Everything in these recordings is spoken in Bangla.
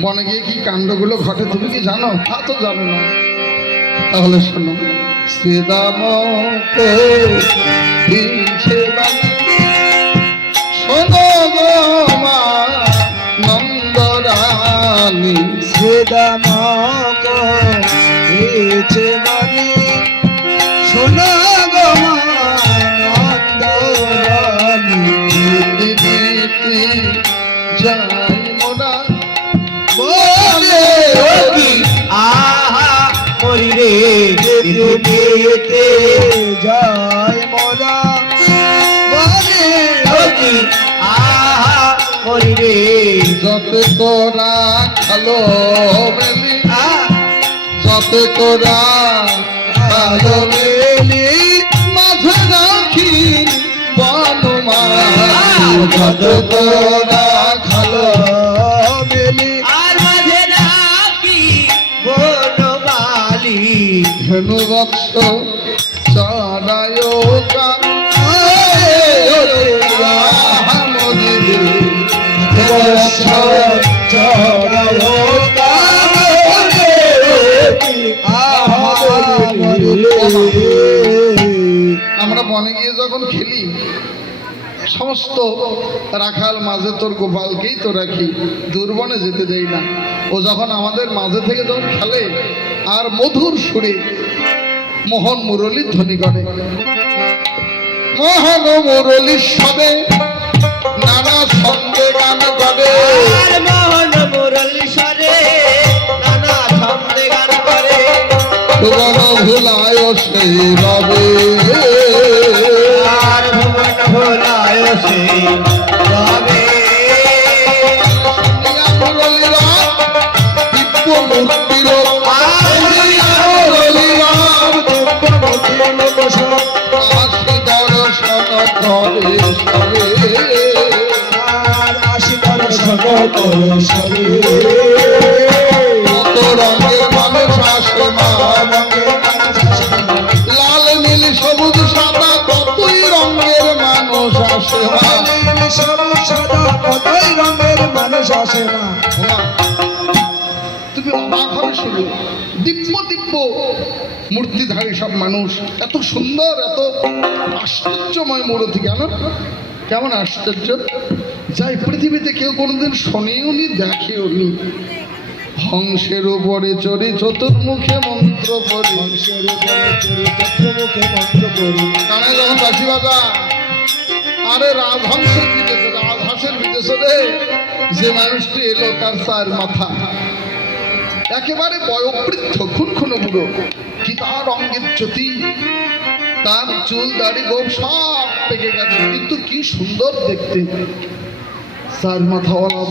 বনে গিয়ে কি কাণ্ডগুলো ঘটে তুমি কি জানো? তা তো জানো না। তাহলে শোনো নন্দরানী দিদিতে পৃথিবীতে যায় মোরা বলে কি আহা রে যত তোরা খালো যত তোরা খালো বেলি মাঝে রাখি বনমালী। যত তোরা আমরা বনে গিয়ে যখন খেলি, সমস্ত রাখাল মাঝে তোর গোপালকেই তো রাখি দুর্বনে যেতে দেই না। ও যখন আমাদের মাঝে থেকে যখন খেলে, আর মধুর সুরে মোহন মুরলী ধ্বনি করে। মোহন মুরলীর সবে নানা সঙ্গে গান করে। মোহন মুরলী সরে নানা সঙ্গে গান করে। ভুলায় সেই রবে লাল নীল সবুজ সাদা কতই রঙের মানুষ আসে কতই রঙের মানুষ আসে না তুমি অবাক হবে শুনে দিব্য দিব্য মূর্তিধারী সব মানুষ। এত সুন্দর এত আশ্চর্যময় মূর্তি। কেন কেমন আশ্চর্য? যাই পৃথিবীতে কেউ কোনোদিন শোনেও নি দেখেও নি। হংসের উপরে চড়ে চতুর্মুখে মন্ত্র পড়ে মানুষের উপরে চরিত্রমুখে মন্ত্র করি। কানে যখন বাসি বাজা আরে রাজহংসের বিদেশে রাজহাঁসের বিদেশে রে যে মানুষটি এলো তার চার মাথা। একেবারে বয়োবৃদ্ধ খুন খুনো বুড়ো কি তার অঙ্গের জ্যোতি? তার চুল দাড়ি গোপ সব পেকে গেছে। কিন্তু কি সুন্দর দেখতে। চার মাথাওয়ালা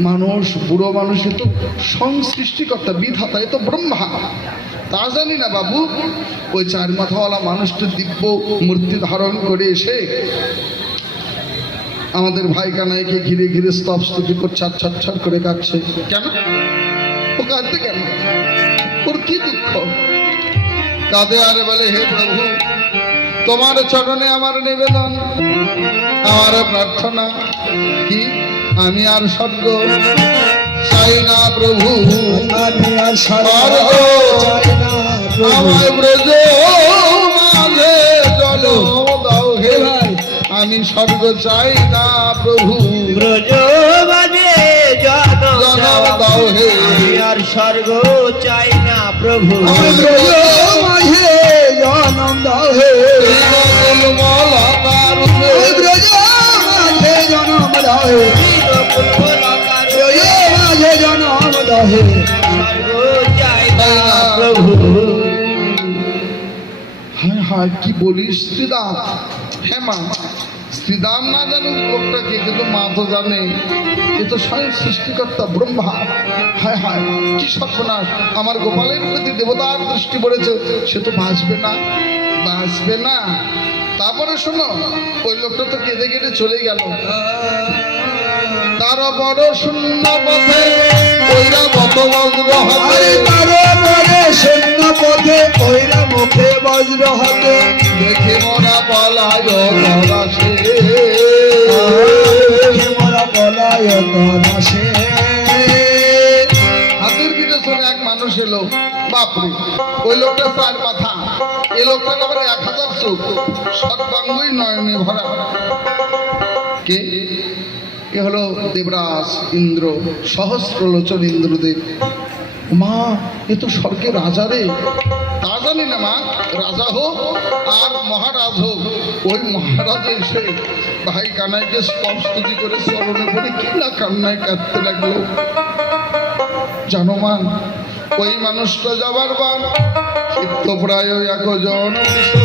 মানুষ, বুড়ো মানুষ, এ তো সংসৃষ্টিকর্তা, বিধাতা, এ তো ব্রহ্মা। তা জানি না বাবু। ওই চার মাথাওয়ালা মানুষটি দিব্য মূর্তি ধারণ করে এসে আমাদের ভাই কানাইকে ঘিরে ঘিরে স্তব স্তুতি করছে আর ছটছট করে কাটছে। কেন? ও কাঁদতে কেন? ওর কি দুঃখ? কাঁদে আর বলে, হে প্রভু, তোমার চরণে আমার নিবেদন। আমার প্রার্থনা কি? আমি আর স্বর্গ চাই না প্রভু। আমি আর সারা চাই না প্রভু। ব্রজ মাঝে জল দাও হে ভাই আমি স্বর্গ চাই না প্রভু। ব্রজ জন জনম দাও হে আমি আর স্বর্গ চাই না প্রভু। ব্রজ হায় হায় কি বলিস শ্রীদাম হ্যাঁ মা শ্রীদাম না জানুক লোকটা কে কিন্তু মা তো জানে এ তো স্বয়ং সৃষ্টিকর্তা ব্রহ্মা হায় হায় কি সর্বনাশ আমার গোপালের প্রতি দেবতার দৃষ্টি পড়েছে সে তো বাঁচবে না বাঁচবে না তারপরে শোনো ওই লোকটা তো কেঁদে কেটে চলে গেল। তার বড় শূন্য পথে ওইরা কত বজ্র হবে তারো পরে শূন্য পথে কইরা মুখে বজ্র হতে। দেখে মোরা পালায় ধরা সে মোরা পলায় তরাসে মানুষ এলো বাপরে ওই লোকটা চার মাথা এ লোকটা আবার এক হাজার সর্বাঙ্গই নয়নে ভরা। কে? এ হলো দেবরাজ ইন্দ্র, সহস্রলোচন ইন্দ্রদেব। মা, এ তো স্বর্গের রাজা রে। তা জানি না মা, রাজা হোক আর মহারাজ হোক। ওই মহারাজ এসে ভাই কানাইকে স্পষ্টতি করে স্মরণে পড়ে কি না কান্নায় কাঁদতে লাগল। জানো মা, ওই মানুষটা যাবার বার চিত্ত প্রায় একজন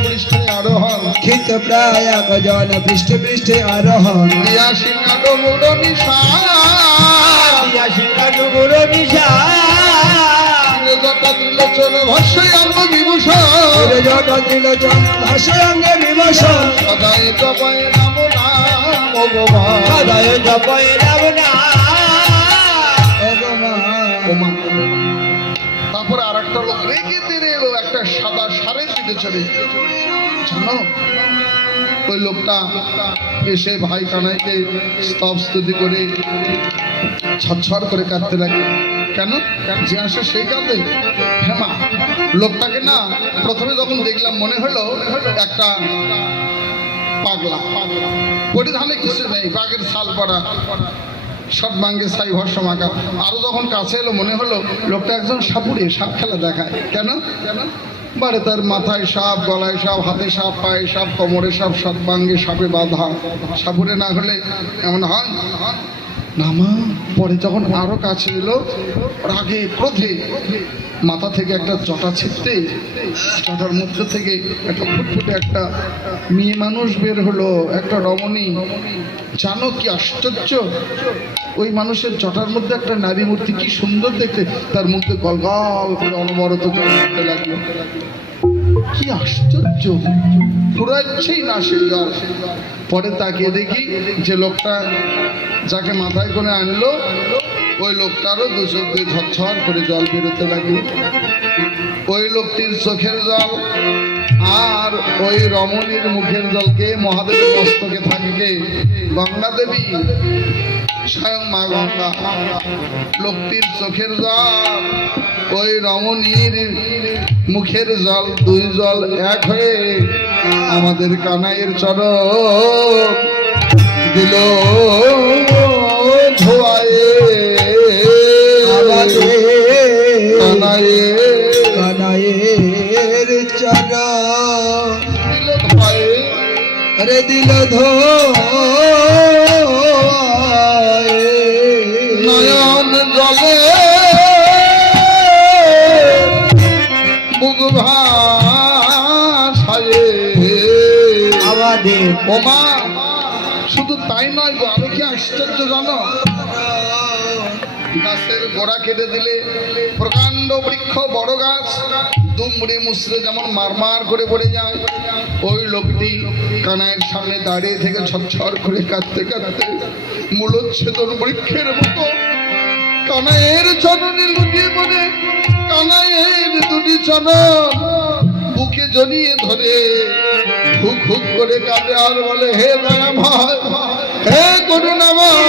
বৃষ্টি আরোহণ। ক্ষিত প্রায় গজন পৃষ্ঠে পৃষ্ঠে আরোহণ। দিয়া সিংহাড মুড় নিশা। যটা দিল চল ভস্যই অঙ্গ বিভূষণ জট ত্রিলোচন ভাষে অঙ্গে বিভূষণ সদাই জপয় নাম নাম ভগবান। সদয় জপয় রাম ভগবান। তারপরে আর একটা লোক রেগে তেরে এলো একটা সাদা সারের দিকে চলে জানো ওই লোকটা এসে ভাই কানাইকে করে করে কাঁদতে লাগে কেন? যে আসে সেই কাঁদে। হ্যাঁ লোকটাকে না প্রথমে যখন দেখলাম, মনে হলো একটা পাগলা। পরিধানে কিছু নেই, বাঘের ছাল পরা সর্বাঙ্গে সাই মাখা। আরও যখন কাছে এলো, মনে হলো লোকটা একজন সাপুরে সাপ খেলা দেখায়। কেন কেন? বারে তার মাথায় সাপ, গলায় সাপ, হাতে সাপ, পায়ে সাপ, কোমরে সাপ সর্বাঙ্গে সাপে বাঁধা। সাপুরে না হলে এমন হয়? নামা পরে যখন আরও কাছে এলো, রাগে, ক্রোধে মাথা থেকে একটা জটা ছিটতে, জটার মধ্যে থেকে একটা ফুটফুটে একটা মেয়ে মানুষ বের হলো, একটা রমণী। জানো কি আশ্চর্য? ওই মানুষের জটার মধ্যে একটা নারী মূর্তি কি সুন্দর দেখতে, তার মধ্যে গলগল করে অনবরত উঠতে লাগল। কি আশ্চর্য! ফুরাচ্ছেই না সেই জল পরে তাকিয়ে দেখি যে লোকটা যাকে মাথায় করে আনলো, ওই লোকটারও দু চোখ দিয়ে ঝরঝর করে জল বেরোতে লাগল। ওই লোকটির চোখের জল আর ওই রমণীর মুখের জলকে মহাদেবের মস্তকে থাকে? গঙ্গা দেবী স্বয়ং মা গঙ্গা লোকটির চোখের জল ওই রমণীর মুখের জল দুই জল এক হয়ে আমাদের কানাইয়ের চরণ দিল ধোয়ায়ে। কানাইয়ে কানায়ের চর দিল ধোয়ায়ে। রে দিল ধো আমাদের ওমা শুধু তাই নয় গো আরও কি আশ্চর্য জানো? গাছের গোড়া কেটে দিলে প্রকাণ্ড বৃক্ষ বড় গাছ দুমড়ে মুসড়ে যেমন মারমার করে পড়ে যায় ওই লোকটি কানাইয়ের সামনে দাঁড়িয়ে থেকে ছটছর করে কাঁদতে কাঁদতে মূলচ্ছেদন বৃক্ষের মতো কানাইয়ের চরণে লুটিয়ে পড়ে কানাইয়ের দুটি চরণ বুকে জড়িয়ে ধরে। হুক খুব করে কাঁদে আর বলে, হে দয়াময় হে করুণাময়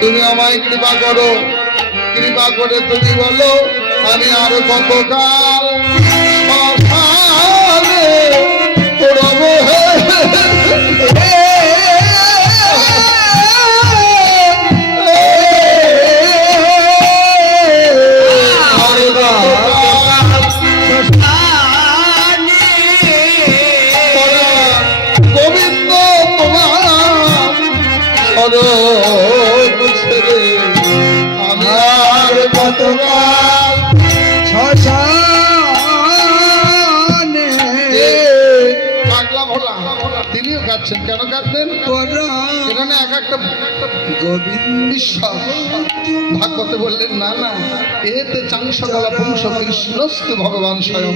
তুমি আমায় কৃপা করো। কৃপা করে তুমি বলো, আমি আর কতকাল কাঁদছেন কেন কাঁদবেন? এখানে এক একটা গোবিন্দ ভাগবতে বললেন, না না, এতে চাংস গলা পুংস কৃষ্ণস্ত ভগবান স্বয়ং।